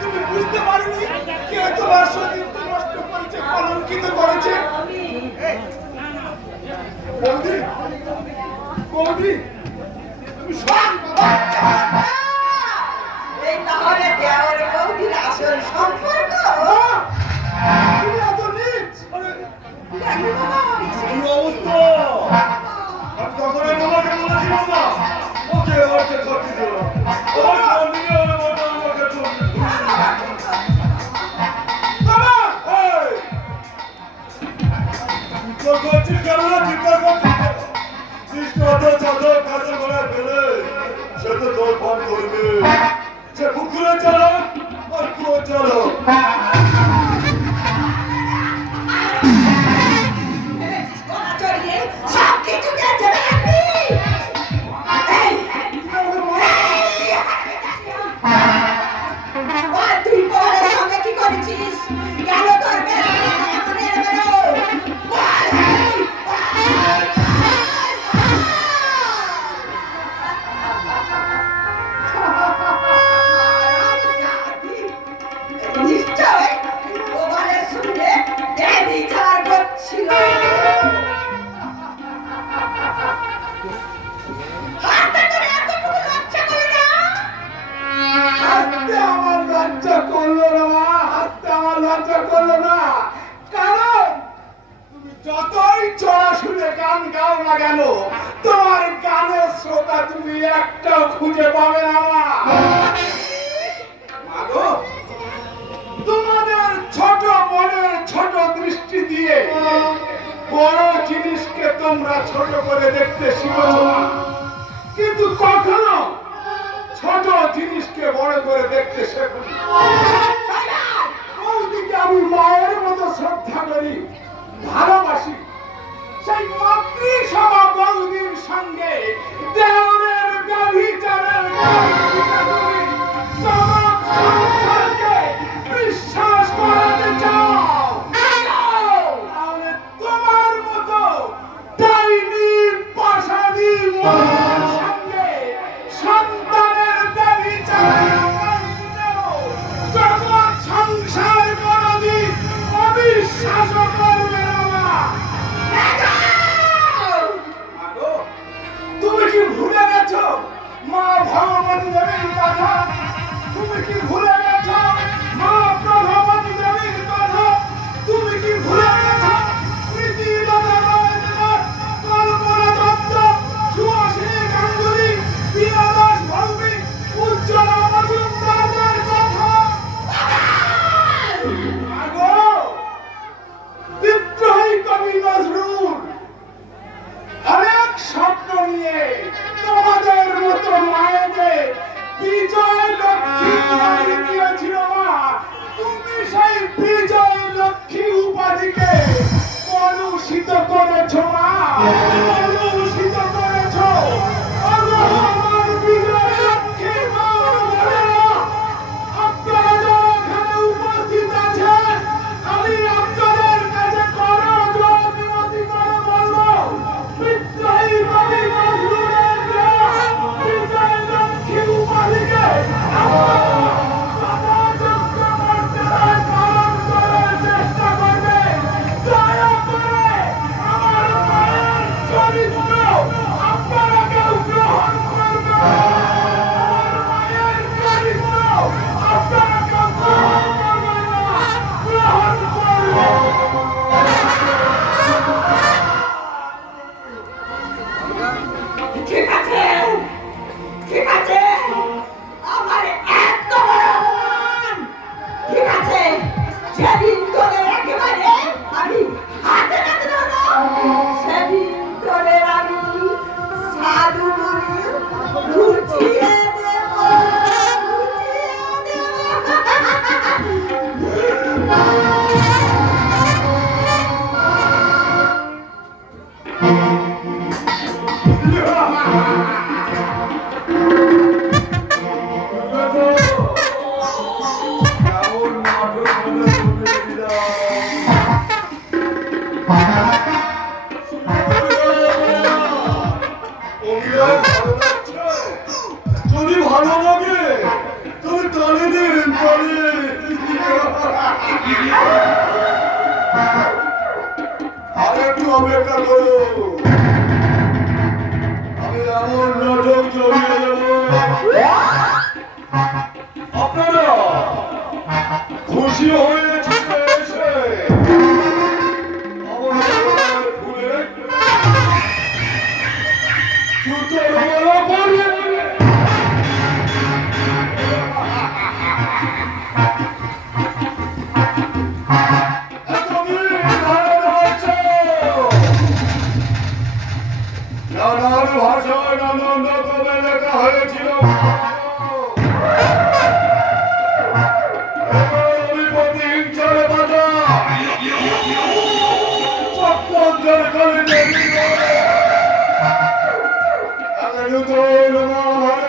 তুমি বুঝতে পারোনি কে তোমার সতীত্ব নষ্ট করেছে, কলঙ্কিত করেছে? বৌদি, বৌদি, তুমি সব এই তাহলে দেওয়ার বৌদির আসল সম্পর্ক। তুমি এত নিচ! কি অবস্থা! আমি তখন তোমাকে বলেছিলাম না, ওকে ওকে ধরতে দিও না। ওর সামনে ওর মতো আমাকে ধরতে দিও না। বাবা! এই! চিৎকার করছিস কেন? চিৎকার করছিস কেন? কৃষ্ণ তো চাদর কাছে গলায় ফেলে সে তো দরবার করবে। সে পুকুরে চলো আর কুয়ো চলো। যতই চড়া শুনে গান গাও না কেন, তোমার গানের শ্রোতা তুমি একটাও খুঁজে পাবে না। মাগো, তোমাদের ছোট মনের ছোট দৃষ্টি দিয়ে বড় জিনিসকে তোমরা ছোট করে দেখতে শিখেছ না, কিন্তু কখনো ছোট জিনিসকে বড় করে দেখতে শেখো। বৌদিকে আমি মায়ের মতো শ্রদ্ধা করি, ভালোবাসি। সেই মাতৃসভা বৌদির সঙ্গে দেওরের ব্যভিচারের সংসারকে বিশ্বাস করাতে চাও, তাহলে তোমার মতো ডাইনি পাশানি মনের সঙ্গে সন্তানের ব্যভিচারের জগৎ সংসার কোনদিন অবিশ্বাস করবে না। তুমি কি ভুলে গেছো মা ভগবতী দেবীর কথা? তুমি কি ভুলে গেছো মা প্রভবতী দেবীর কথা? তুমি কি ভুলে গেছো প্রীতিলতা রয়েদার, কল্পনা দত্ত, সুহাসিনী গাঙ্গুলি, প্রিয়দাস ভৌমিক, উজ্জ্বলা মজুমদারদের কথা? আগো, বিদ্রোহী কবি নজরুল অনেক স্বপ্ন নিয়ে তোমাদের মতো মায়েদের বিজয় লক্ষ্মী উপাধি দিয়েছিল। মা, তুমি সেই বিজয় লক্ষ্মী উপাধিকে কলুষিত করেছ। মা, কলুষিত করেছ। আমার বিজয় লক্ষ্মী মা বোনেরা, আপনারা যারা এখানে উপস্থিত আছেন, আমি আপনাদের কাছে করো জোর বিনতি করে বলবো, বিদ্রোহী কবি নজরুলের বিজয় লক্ষ্মী উপাধিকে যথাযোগ্য মর্যাদায় পালন করার চেষ্টা করবে। দয়া করে আমার মায়ের চরিত্র আপনারা কেউ গ্রহণ করবে। আমার মায়ের চরিত্র আপনারা কেউ গ্রহণ করবেন না, গ্রহণ করবে। ঠিক আছে, ঠিক আছে, আমার এত বড় অপমান। ঠিক আছে, যেদিন তোদের একেবারে আমি হাতে নাতে ধরবো, সেদিন তোদের আমি সাধু গুরু বুঝিয়ে দেব, বুঝিয়ে যদি ভালো লাগে তলে দিন তলে। আর একটু অপেক্ষা করো, আমি এমন নাটক জমিয়ে দেব আপনারা খুশি হয়েছে এসে আমার গলার ফুলে জুতোর মালা পরিয়ে দেবে। এতদিন ধারণ হচ্ছে নানান ভাষায় নানান রকমের লেখা হয়েছিল। এবার আমি প্রতিহিংসারে বাজাই চক্রান্তের কালে দেবী বলে একটা নতুন মহাভারত।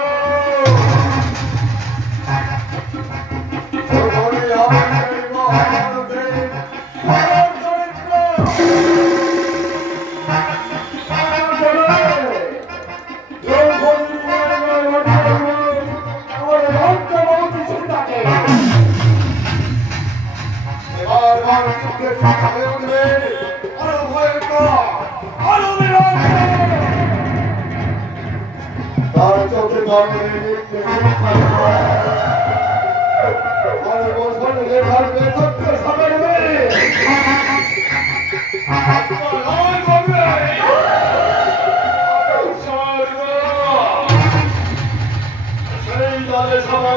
ওখানে আমি এই মহাভারতের পরম চরিত্র তার চোখে গরমে দেখতে বছরে লেখার বেতনকে সবাই মেরে সেই দলে সবাই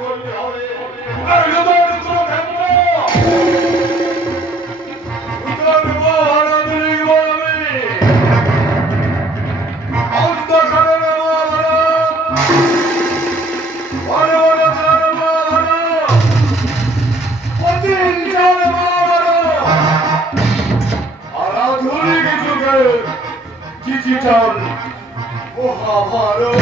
করতে হবে। ডিজিটাল মহাভারত।